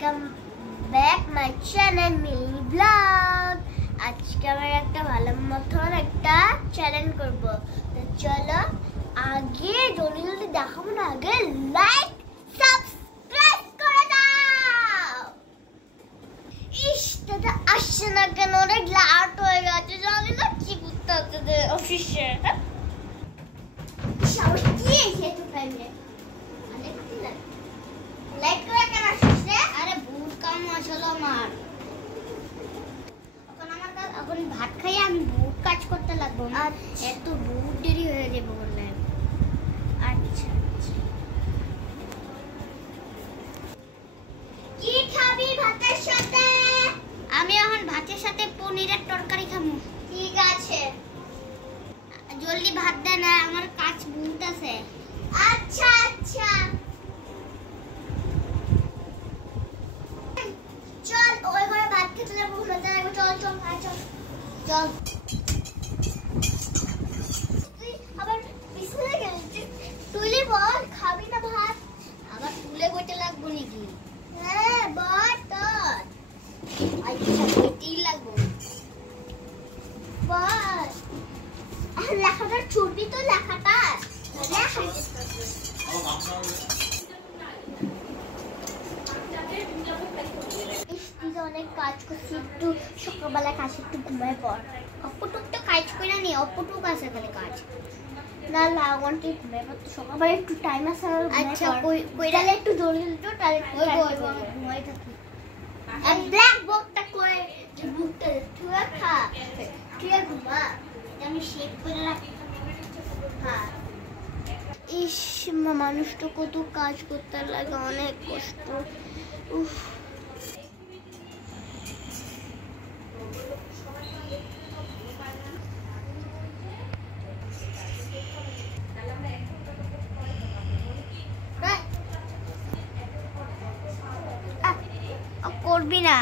Welcome back my channel Milly Vlog. আজকে আমরা একটা ভালো মতন একটা চ্যালেঞ্জ করব। তো চলো আগে জলদি দেখাবো না, আগে লাইক সাবস্ক্রাইব করে দাও। ইস দাদা আসছে না কেন, অনেক লাট হয়ে গেছে, জানি না কি করতে হবে অফিসে। সাহস কি এসে তো ফ্যামিলি লাইক করে কেন আসছে? আরে ভূত কাম আসলো আমার। এখন ভাত খাই আমি ভূত কাজ করতে লাগবো। এত ভূত দেরি হয়ে যাবে বললে। আচ্ছা কি খাবি ভাতের সাথে? আমি এখন ভাতের সাথে পনিরের তরকারি খাবো। ঠিক আছে, জলদি ভাত দে না, আমার কাজ ভূত আছে। আচ্ছা আচ্ছা চল, ওই ঘরে ভাত খেতে যাবো, মজা লাগবে। চল চল চল চল। তুই আবার পিছনে গেলি, তুলে বল খাবি না ভাত? আবার তুলে বইতে লাগবো নাকি? হ্যাঁ বল তোর। আচ্ছা বইতেই লাগবো, বল। লেখাটা ছুটি তো, লেখাটা অনেক কাজ করছি, একটু সকালবেলা কাজ একটু ঘুমায় পর। অপটুক তো কাজ করে নি, অপটুক আছে খালি কাজ। না না ঘন্টা ঘুমায় পর, তো সকালবেলা একটু টাইম আছে। আচ্ছা কইরালে একটু জলদি তো, তাহলে ঘুমাই থাকি। ব্ল্যাক বুকটা কই, যে বুকটা তুই খা, তুই ঘুমা, আমি শেক করে রাখি। হ্যাঁ ইস মানুষটা কত কাজ করতে লাগে, অনেক কষ্ট। উফ করবি না।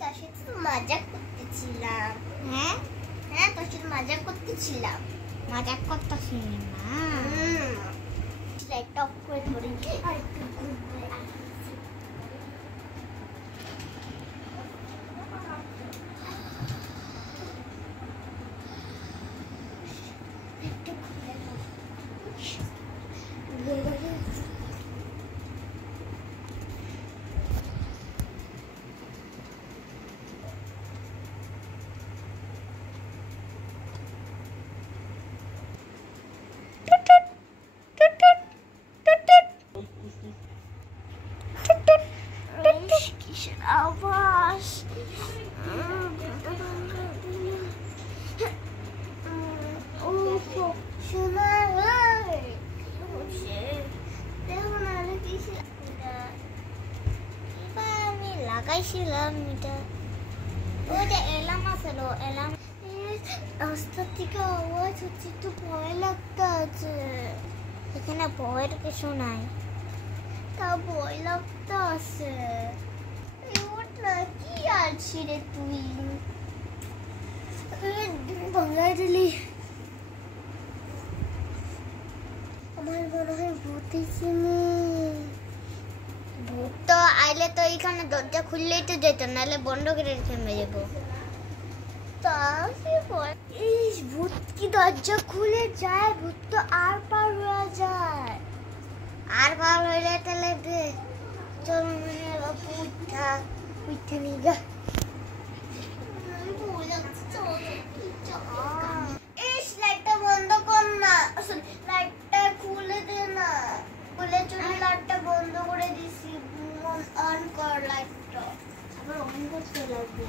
তার সাথে তো মজা করতেছিলাম। হ্যাঁ হ্যাঁ তোর সাথে মজা করতেছিলাম। মজা করতেছি না, টপ করে ধরি আর একটু ঘুরবে। কিসের আওয়াজ? আমি লাগাইছিলাম এটা, ওইটা এলাম আসলো এলাম। রাস্তা থেকে আওয়াজ হচ্ছে, একটু ভয় লাগতে আছে। এখানে ভয়ের কিছু নাই, তা ভয় লাগতে আছে। কি আছি রে তুই, বাংলায় দিলি। আমার মনে হয় ভূত এসেছে। ভূত তো আইলে তো এইখানে দরজা খুললেই তো যেত, নাহলে বন্ধ করে থেমে যাবো। ভূত কি দরজা খুলে যায়? ভূত তো আর পার হয়ে যায়। আর পার হইলে তাহলে চল উঠা উঠে নিগা। লাইটটা বন্ধ কর না, লাইটটা খুলে দে না। খুলে চলে লাইটটা বন্ধ করে দিছি, অন কর লাইটটা। আবার অন করতে লাগবে।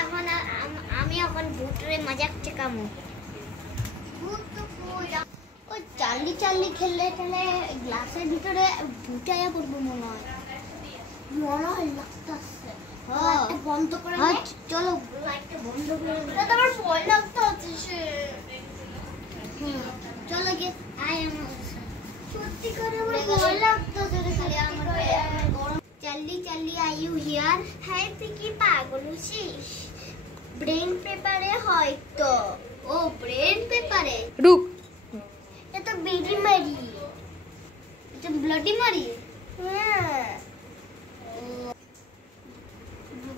এখন আমি এখন ভূতের মজাক চেকামো। ওই চার্লি চার্লি খেললে খেলে গ্লাসের ভিতরে ভূতায়া পড়বো মনে হয়, লাগতেছে। বন্ধ করে চলো, লাইটটা বন্ধ করে। আমার ভয় লাগতেছে। চলো গিয়ে আয় আমার, সত্যি করে আমার ভয় লাগতেছে। খালি আমার গরম। Charlie Charlie are you here? হ্যাঁ তুই কি পাগল হচ্ছিস? ব্রেন পেপারে হয়তো। ও brain bloody Mary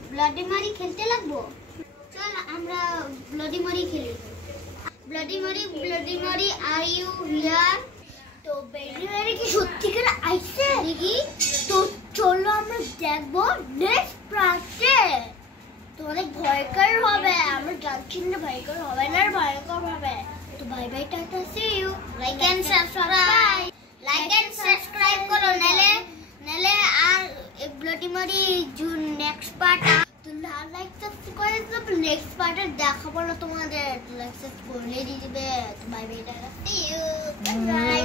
bloody Mary খেলতে লাগবো চল আমরা ব্লাডি মারি খেলি ব্লাডি মারি আর ইউ হিয়ার তো ব্লাডি মারি কি সত্যিকার আইছে দেখি তো চলো আমরা দেখবো নেক্সট পার্টে তো অনেক ভয়ঙ্কর হবে আমরা জানছি না ভয়ঙ্কর হবে না ভয়ঙ্কর হবে তো bye bye tata see you like and subscribe করো নেলে আর ব্লাডি মারি জুন নেক্সট পার্ট তো লাইক সাবস্ক্রাইব করে নেক্সট পার্টে দেখাবো না তোমাদের লাইক সাবস্ক্রাইব করে দিবে তো bye bye tata see you by